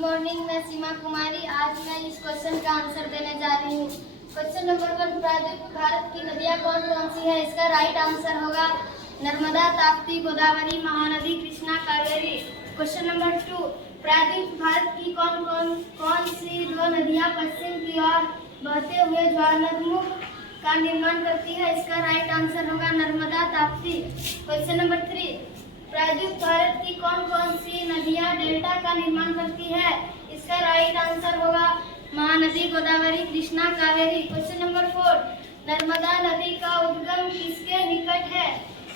Morning, मैं सीमा कुमारी। आज मैं इस क्वेश्चन का आंसर देने जा रही हूँ। क्वेश्चन नंबर 1, प्रायद्वीप भारत की नदियाँ कौन कौन सी है? इसका राइट आंसर होगा नर्मदा, ताप्ती, गोदावरी, महानदी, कृष्णा, कावेरी। क्वेश्चन नंबर 2, प्रायद्वीप भारत की कौन सी दो नदियाँ पश्चिम की ओर बहते हुए ज्वारनदमुख का निर्माण करती है? इसका राइट आंसर होगा नर्मदा, ताप्ती। क्वेश्चन नंबर 3, प्रायद्वीप भारत की कौन सी नदियां डेल्टा का निर्माण करती है? इसका राइट आंसर होगा महानदी, गोदावरी, कृष्णा, कावेरी। क्वेश्चन नंबर 4, नर्मदा नदी का उद्गम किसके निकट है?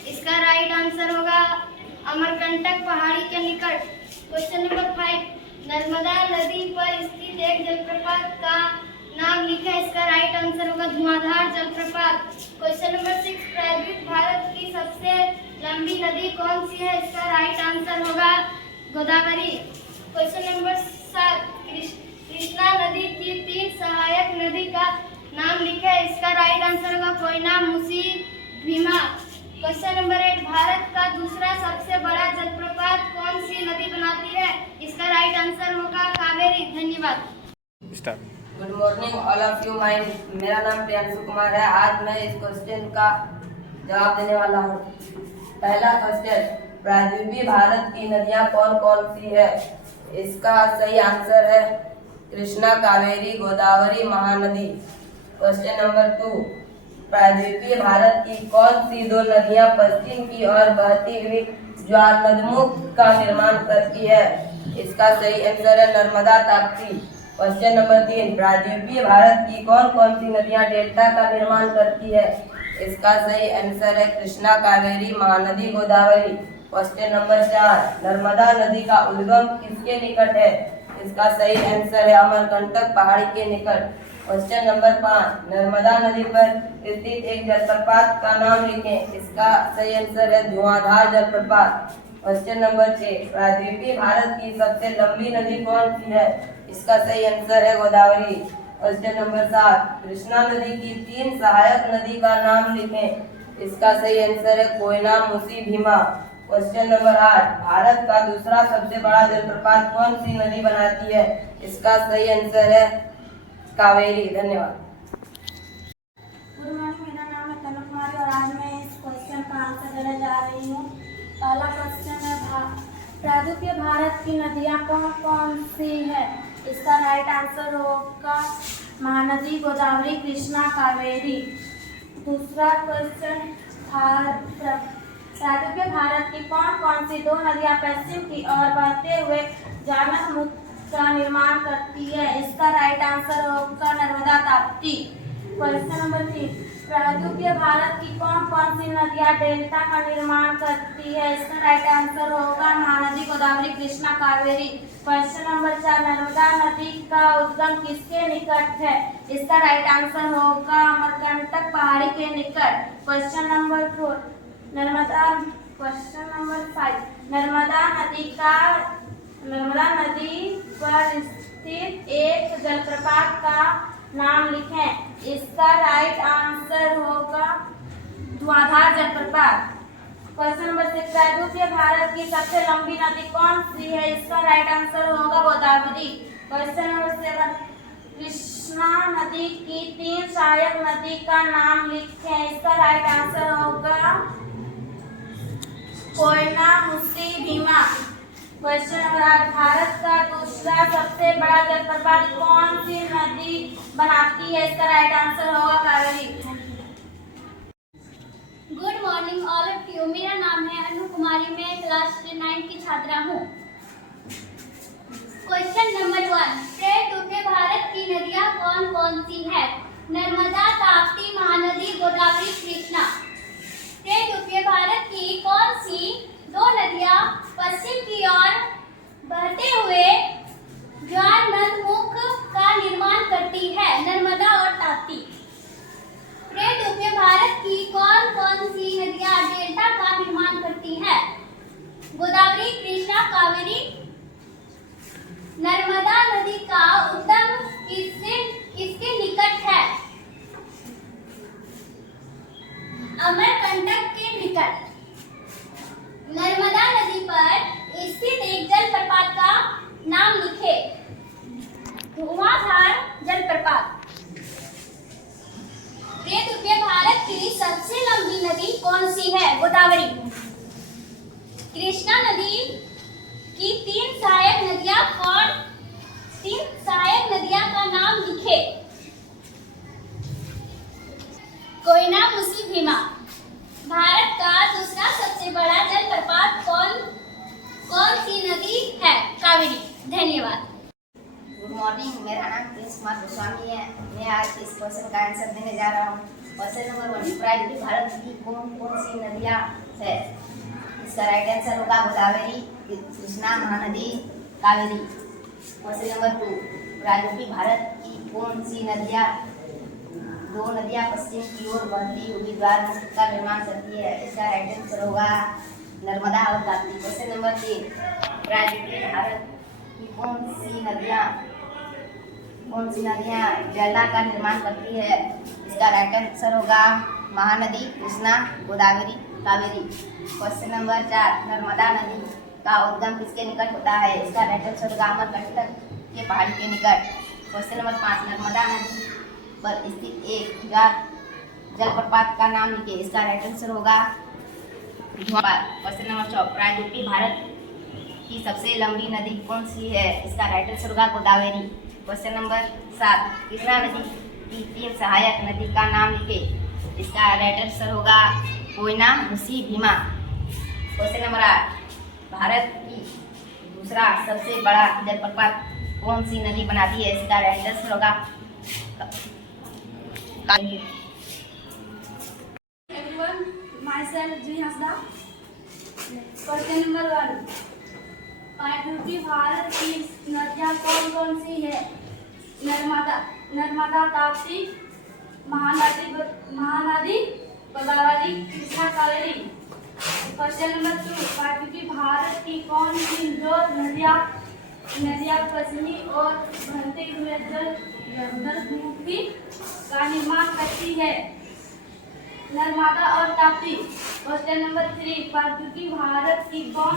इसका राइट आंसर होगा अमरकंटक पहाड़ी के निकट। क्वेश्चन नंबर 5, नर्मदा नदी पर स्थित एक जलप्रपात का नाम लिखें। इसका राइट आंसर होगा धुआंधार जलप्रपात। क्वेश्चन नंबर 6, प्रायद्वीप भारत की सबसे लंबी नदी कौन सी है? इसका राइट आंसर होगा गोदावरी। क्वेश्चन नंबर 7, कृष्णा नदी की 3 सहायक नदी का नाम लिखें। इसका राइट आंसर होगा कोयना, मूसी, भीमा। क्वेश्चन नंबर 8, भारत का दूसरा सबसे बड़ा जलप्रपात कौन सी नदी बनाती है? इसका राइट आंसर होगा कावेरी। धन्यवाद। Good morning all of you. मेरा नाम प्रियांशु कुमार है। आज मैं इस क्वेश्चन का जवाब देने वाला हूँ। पहला क्वेश्चन, प्रायद्वीपीय भारत की नदियाँ कौन कौन सी है? इसका सही आंसर है कृष्णा, कावेरी, गोदावरी, महानदी। क्वेश्चन नंबर 2, प्रायद्वीपीय भारत की कौन सी दो नदियाँ पश्चिम की ओर बहती हुई ज्वारनदमुख का निर्माण करती है? इसका सही आंसर है नर्मदा, ताप्ती। क्वेश्चन नंबर 3, प्रायद्वीपीय भारत की कौन सी नदियां डेल्टा का निर्माण करती है? इसका सही आंसर है कृष्णा, कावेरी, महानदी, गोदावरी। क्वेश्चन नंबर 4, नर्मदा नदी का उद्गम किसके निकट है? इसका सही आंसर है अमरकंटक पहाड़ी के निकट। क्वेश्चन नंबर 5, नर्मदा नदी पर स्थित एक जलप्रपात का नाम लिखें। इसका सही आंसर है धुआंधार जलप्रपात। क्वेश्चन नंबर 6, प्रायद्वीपीय भारत की सबसे लंबी नदी कौन सी है? इसका सही आंसर है गोदावरी। क्वेश्चन नंबर 7, कृष्णा नदी की 3 सहायक नदी का नाम लिखें। इसका सही आंसर है कोयना, मूसी, भीमा। क्वेश्चन नंबर 8, भारत का दूसरा सबसे बड़ा जलप्रपात कौन सी नदी बनाती है? इसका सही आंसर है कावेरी। धन्यवाद। गुड मॉर्निंग, मेरा नाम है तनु कुमारी और आज मैं इस क्वेश्चन का आंसर देने जा रही हूँ। पहला क्वेश्चन है, प्रायद्वीपीय भारत की नदियाँ कौन कौन सी है? इसका राइट आंसर होगा महानदी, गोदावरी, कृष्णा, कावेरी। दूसरा क्वेश्चन, प्रायद्वीपीय भारत की कौन सी दो नदियाँ पश्चिम की ओर बहते हुए ज्वारनदमुख का निर्माण करती है? इसका राइट आंसर होगा नर्मदा, ताप्ती। क्वेश्चन नंबर 3, प्रायद्वीपीय भारत की कौन सी नदियाँ डेल्टा का निर्माण करती है? इसका राइट आंसर होगा महानदी, गोदावरी, कृष्णा, कावेरी। क्वेश्चन नंबर 4, नर्मदा नदी का उद्गम किसके निकट है? इसका राइट आंसर होगा अमरकंटक पहाड़ी के निकट। Question number 4, question number 5, Narmada नदी पर स्थित एक जलप्रपात का नाम लिखें। इसका राइट आंसर होगा धुआंधार जलप्रपात। क्वेश्चन नंबर 6, प्रायद्वीपीय भारत की सबसे लंबी नदी कौन सी है? इसका राइट आंसर होगा गोदावरी। क्वेश्चन नंबर 7, कृष्णा नदी की 3 सहायक नदी का नाम लिखें। इसका राइट आंसर होगा कोयना, मूसी, भीमा। क्वेश्चन नंबर 8, भारत का दूसरा सबसे बड़ा जलप्रपात कौन सी नदी बनाती है? इसका राइट आंसर होगा Kaveri. Good morning all of you. मेरा नाम है अनु कुमारी। मैं क्लास 9 की छात्रा हूँ। क्वेश्चन नंबर 1, प्रायद्वीपीय भारत की नदियाँ कौन कौन सी है? नर्मदा, ताप्ती, महानदी, गोदावरी, कृष्णा। प्रायद्वीपीय भारत की कौन सी दो नदियाँ पश्चिम की ओर बहते हुए ज्वारनदमुख का निर्माण करती है? नर्मदा और ताप्ती। प्रायद्वीपीय भारत की कौन सी नदियाँ डेल्टा का निर्माण करती है? गोदावरी, कृष्णा, कावेरी। नर्मदा नदी का उद्गम किसके निकट है? अमरकंटक के निकट। नर्मदा नदी पर स्थित एक धन्यवाद। गुड मॉर्निंग, मेरा नाम प्रिंस कुमार गोस्वामी है। मैं आज इस क्वेश्चन का आंसर देने जा रहा हूँ। क्वेश्चन नंबर 1, प्रायद्वीप भारत की कौन कौन सी नदियाँ है? इसका राइट आंसर होगा गोदावरी, कृष्णा, महानदी, कावेरी। क्वेश्चन नंबर 2, प्रायद्वीप भारत की कौन सी नदियाँ 2 नदियाँ पश्चिम की ओर बहती हुई द्वार का निर्माण करती है? इसका राइट आंसर होगा नर्मदा और ताप्ती। क्वेश्चन नंबर 3, प्रायद्वीप भारत की कौन सी नदियाँ डेल्टा का निर्माण करती है? इसका राइट आंसर होगा महानदी, कृष्णा, गोदावरी, कावेरी। क्वेश्चन नंबर 4, नर्मदा नदी का उद्गम किसके निकट होता है? इसका राइट आंसर होगा अमरकंटक के पहाड़ी के निकट। क्वेश्चन नंबर 5, नर्मदा नदी पर स्थित एक जलप्रपात का नाम लिखिए। इसका राइट आंसर होगा धुआंपात। क्वेश्चन नंबर 6, प्रायद्वीप भारत की सबसे लंबी नदी कौन सी है? इसका राइट आंसर होगा गोदावरी। क्वेश्चन नंबर 7, कृष्णा नदी की 3 सहायक नदी का नाम लिखे। इसका राइट आंसर होगा कोयना, मुसी, भीमा। क्वेश्चन नंबर 8, भारत की दूसरा सबसे बड़ा जलप्रपात कौन सी नदी बनाती है? इसका राइट आंसर होगा Everyone, myself Ji Hasda. Question number 1, प्रायद्वीप भारत की नदियाँ कौन कौन सी है? नर्मदा, ताप्ती, महानदी, गोदावरी, कृष्णा, कावेरी। क्वेश्चन नंबर 2, प्रायद्वीप भारत की कौन सी 2 नदियाँ पश्चिमी और बहते हुए जलमुखी का निर्माण करती है? नर्मदा और ताप्ती। क्वेश्चन नंबर 3, प्रायद्वीप भारत की कौन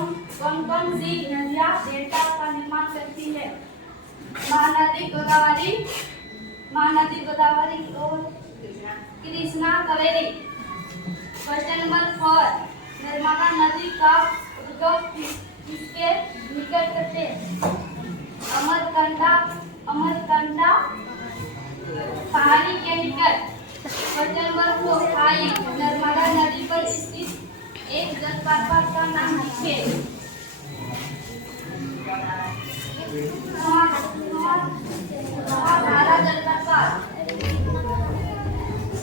सी नदियाँ डेल्टा का निर्माण करती है? महानदी, गोदावरी और कृष्णा, कावेरी। क्वेश्चन नंबर 4, नर्मदा नदी का उद्गम किसके निकट करते? अमरकंटक पहाड़ी के निकट। क्वेश्चन नंबर 5, नर्मदा नदी पर स्थित एक जलप्रपात का नाम लिखिए। धारा जलप्रपात।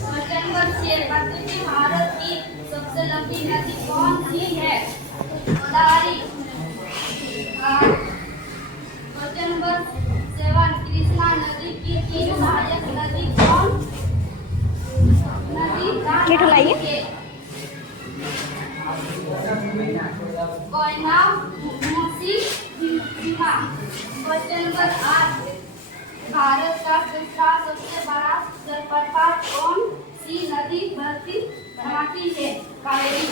क्वेश्चन नंबर 6, प्रायद्वीप भारत की सबसे लंबी नदी कौन सी है? गोदावरी। क्वेश्चन नंबर 7, कृष्णा नदी की 3 सहायक नदी कौन कोयना, मुसी, भीमा। क्वेश्चन नंबर 8, भारत का दूसरा सबसे बड़ा जलप्रपात कौन सी नदी बनाती है? कावेरी।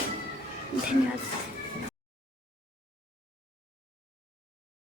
धन्यवाद।